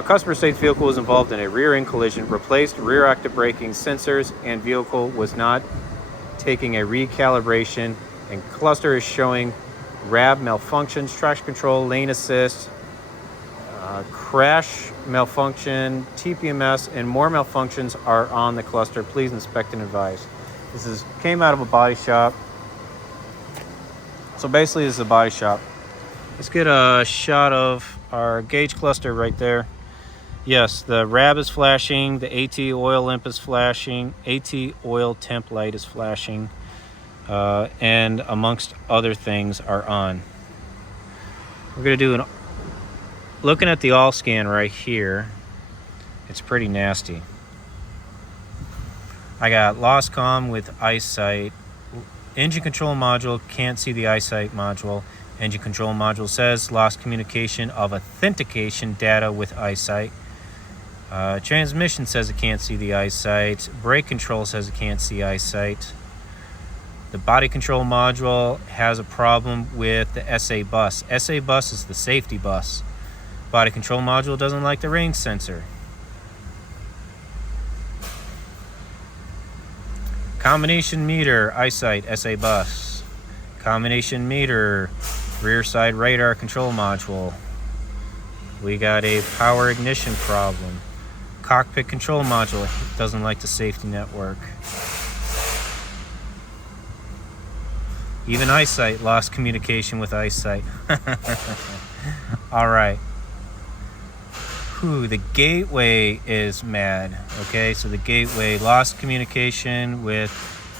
Customer states vehicle was involved in a rear-end collision, replaced rear active braking sensors, and vehicle was not taking a recalibration, and cluster is showing RAB malfunctions, traction control, lane assist, crash malfunction, TPMS, and more malfunctions are on the cluster. Please inspect and advise. Came out of a body shop. So basically this is a body shop. Let's get a shot of our gauge cluster right there. Yes, the RAB is flashing, the AT oil lamp is flashing, AT oil temp light is flashing, and amongst other things are on. We're going to do looking at the all scan right here, it's pretty nasty. I got lost comm with eyesight. Engine control module can't see the eyesight module. Engine control module says lost communication of authentication data with eyesight. Transmission says it can't see the eyesight. Brake control says it can't see eyesight. The body control module has a problem with the SA bus. SA bus is the safety bus. Body control module doesn't like the range sensor. Combination meter, eyesight, SA bus. Combination meter, rear side radar control module. We got a power ignition problem. Cockpit control module doesn't like the safety network. Even eyesight lost communication with eyesight. All right. The gateway is mad. Okay, so the gateway lost communication with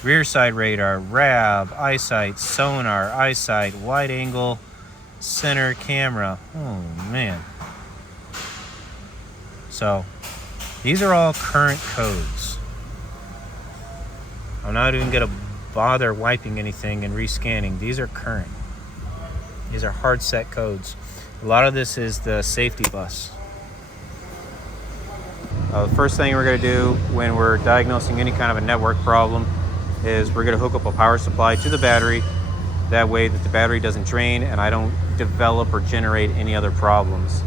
rear side radar, RAB, eyesight, sonar, eyesight, wide angle, center camera. Oh man. So these are all current codes. I'm not even gonna bother wiping anything and rescanning. These are current. These are hard set codes. A lot of this is the safety bus. The first thing we're going to do when we're diagnosing any kind of a network problem is we're going to hook up a power supply to the battery. That way that the battery doesn't drain and I don't develop or generate any other problems.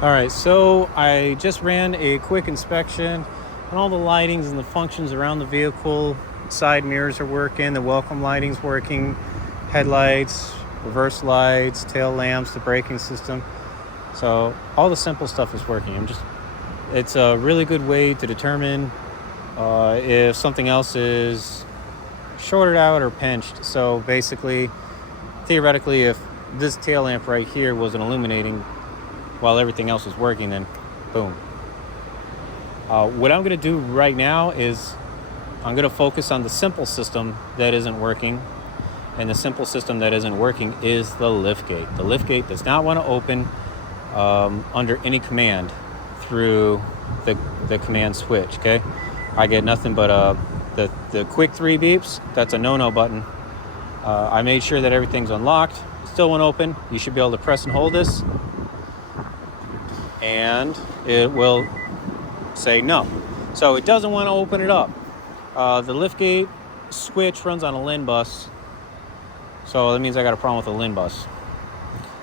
All right, so I just ran a quick inspection on all the lightings and the functions around the vehicle. Side mirrors are working, the welcome lighting's working, headlights, reverse lights, tail lamps, the braking system. So all the simple stuff is working. It's a really good way to determine if something else is shorted out or pinched. So basically, theoretically, if this tail lamp right here wasn't illuminating while everything else was working, then boom. What I'm going to do right now is I'm going to focus on the simple system that isn't working. And the simple system that isn't working is the liftgate. The liftgate does not want to open under any command through the command switch. Okay, I get nothing but the quick 3 beeps. That's a no-no button. I made sure that everything's unlocked. Still won't open. You should be able to press and hold this and it will say no. So it doesn't want to open it up. The liftgate switch runs on a LIN bus, so that means I got a problem with the LIN bus.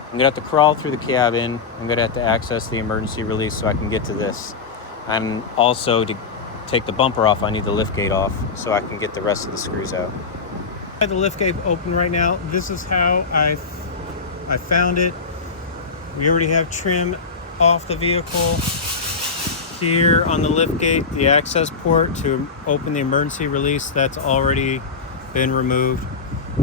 I'm gonna have to crawl through the cabin. I'm gonna have to access the emergency release so I can get to this. And also to take the bumper off, I need the liftgate off so I can get the rest of the screws out. I have the liftgate open right now. This is how I found it. We already have trim off the vehicle. Here on the liftgate, the access port to open the emergency release, that's already been removed.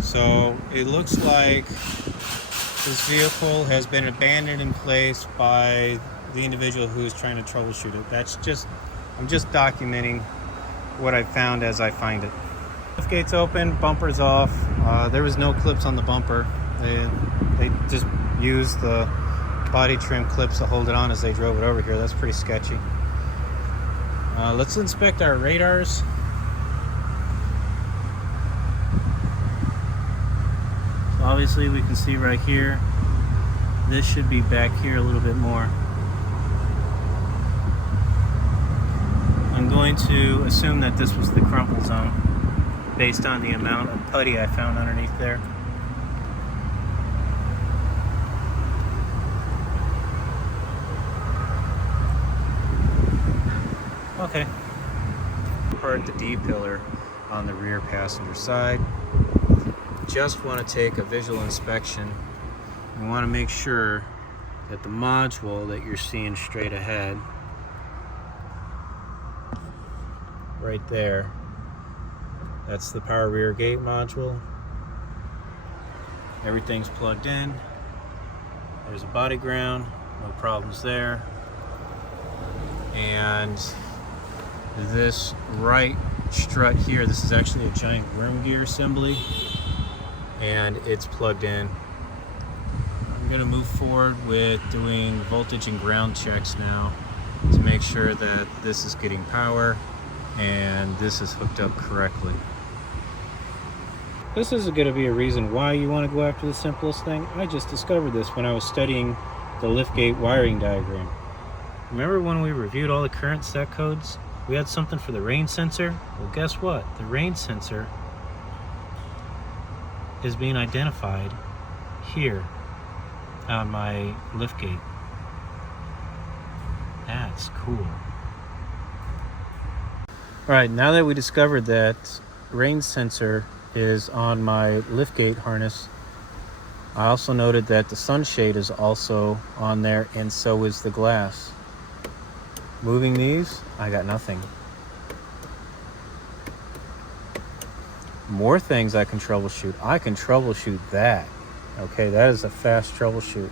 So it looks like this vehicle has been abandoned in place by the individual who is trying to troubleshoot it. I'm just documenting what I found as I find it. Liftgate's open, bumper's off. There was no clips on the bumper. They just used the body trim clips to hold it on as they drove it over here. That's pretty sketchy. Let's inspect our radars. So obviously we can see right here, this should be back here a little bit more. I'm going to assume that this was the crumple zone based on the amount of putty I found underneath there. Okay. Part the D pillar on the rear passenger side. Just want to take a visual inspection. We want to make sure that the module that you're seeing straight ahead, right there, that's the power rear gate module. Everything's plugged in. There's a body ground, no problems there. And this right strut here, this is actually a giant worm gear assembly, and it's plugged in. I'm going to move forward with doing voltage and ground checks now to make sure that this is getting power and this is hooked up correctly. This isn't going to be a reason why you want to go after the simplest thing. I just discovered this when I was studying the liftgate wiring diagram. Remember when we reviewed all the current set codes? We had something for the rain sensor. Well, guess what? The rain sensor is being identified here on my liftgate. That's cool. All right, now that we discovered that rain sensor is on my liftgate harness, I also noted that the sunshade is also on there, and so is the glass. Moving these, I got nothing. More things I can troubleshoot. I can troubleshoot that. Okay, that is a fast troubleshoot.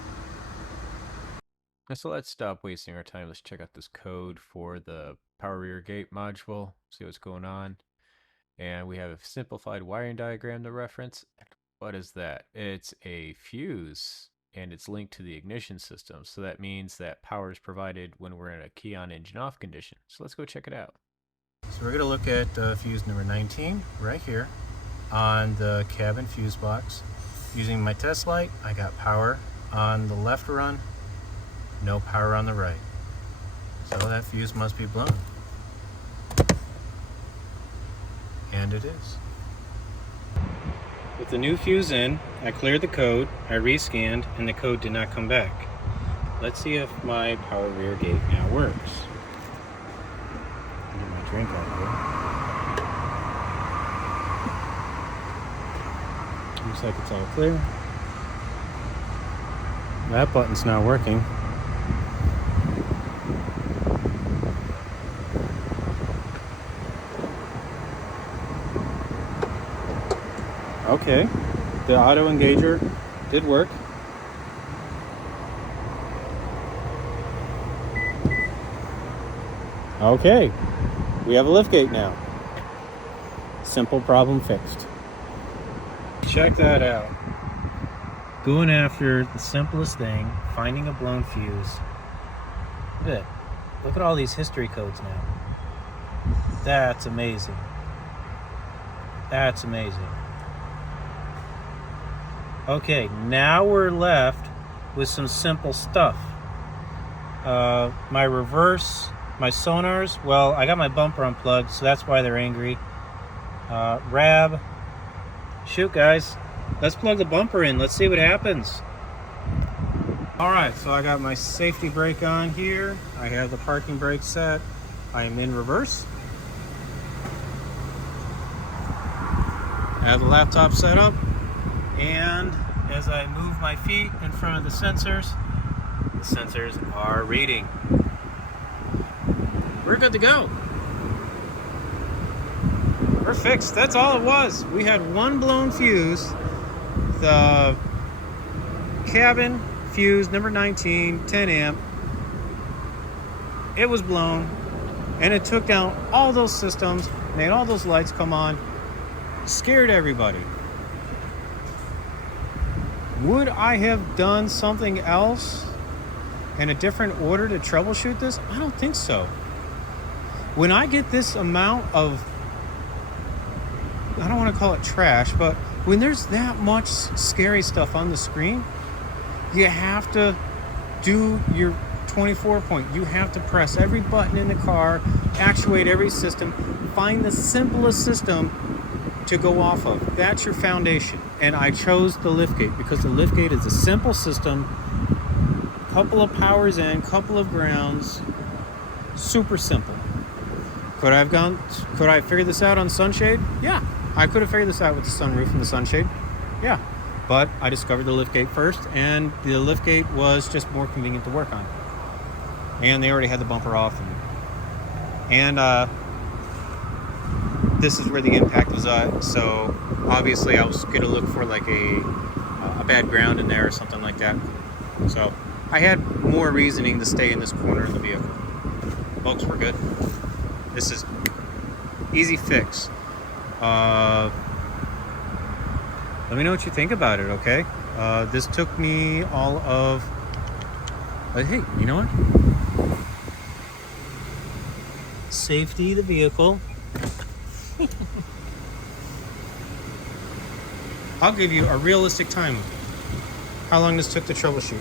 So let's stop wasting our time. Let's check out this code for the power rear gate module, see what's going on. And we have a simplified wiring diagram to reference. What is that? It's a fuse, and it's linked to the ignition system. So that means that power is provided when we're in a key on engine off condition. So let's go check it out. So we're going to look at fuse number 19 right here on the cabin fuse box. Using my test light, I got power on the left run, no power on the right. So that fuse must be blown. And it is. With the new fuse in, I cleared the code, I rescanned, and the code did not come back. Let's see if my power rear gate now works. I'll get my drink out here. Looks like it's all clear. That button's not working. Okay, the auto engager did work. Okay, we have a liftgate now. Simple problem fixed. Check that out. Going after the simplest thing, finding a blown fuse. Good. Look at all these history codes now. That's amazing. That's amazing. Okay, now we're left with some simple stuff. My reverse, my sonars, well, I got my bumper unplugged, so that's why they're angry. Rab, shoot guys, let's plug the bumper in, let's see what happens. Alright, so I got my safety brake on here. I have the parking brake set. I am in reverse. I have the laptop set up. And as I move my feet in front of the sensors are reading. We're good to go. We're fixed. That's all it was. We had one blown fuse. The cabin fuse number 19, 10 amp. It was blown, and it took down all those systems, made all those lights come on, scared everybody. Would I have done something else in a different order to troubleshoot this? I don't think so. When I get this amount of, I don't want to call it trash, but when there's that much scary stuff on the screen, you have to do your 24 point. You have to press every button in the car, actuate every system, find the simplest system to go off of. That's your foundation. And I chose the liftgate because the liftgate is a simple system, couple of powers in, couple of grounds, super simple. Could I have figured this out on sunshade? Yeah, I could have figured this out with the sunroof and the sunshade. Yeah, but I discovered the liftgate first, and the liftgate was just more convenient to work on. And they already had the bumper off, and this is where the impact was at. So obviously, I was gonna look for like a bad ground in there or something like that. So I had more reasoning to stay in this corner of the vehicle. Folks, we're good. This is easy fix. Let me know what you think about it, okay? This took me all of... hey, you know what? Safety the vehicle. I'll give you a realistic time. How long this took to troubleshoot?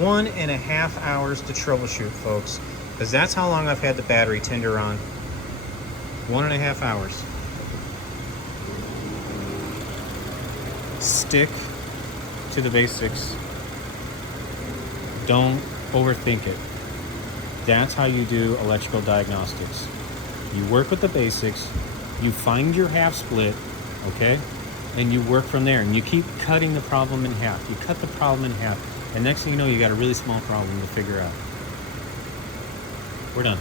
1.5 hours to troubleshoot, folks. Because that's how long I've had the battery tender on. 1.5 hours. Stick to the basics. Don't overthink it. That's how you do electrical diagnostics. You work with the basics, you find your half split, okay? And you work from there, and you keep cutting the problem in half. You cut the problem in half, and next thing you know, you got a really small problem to figure out. We're done.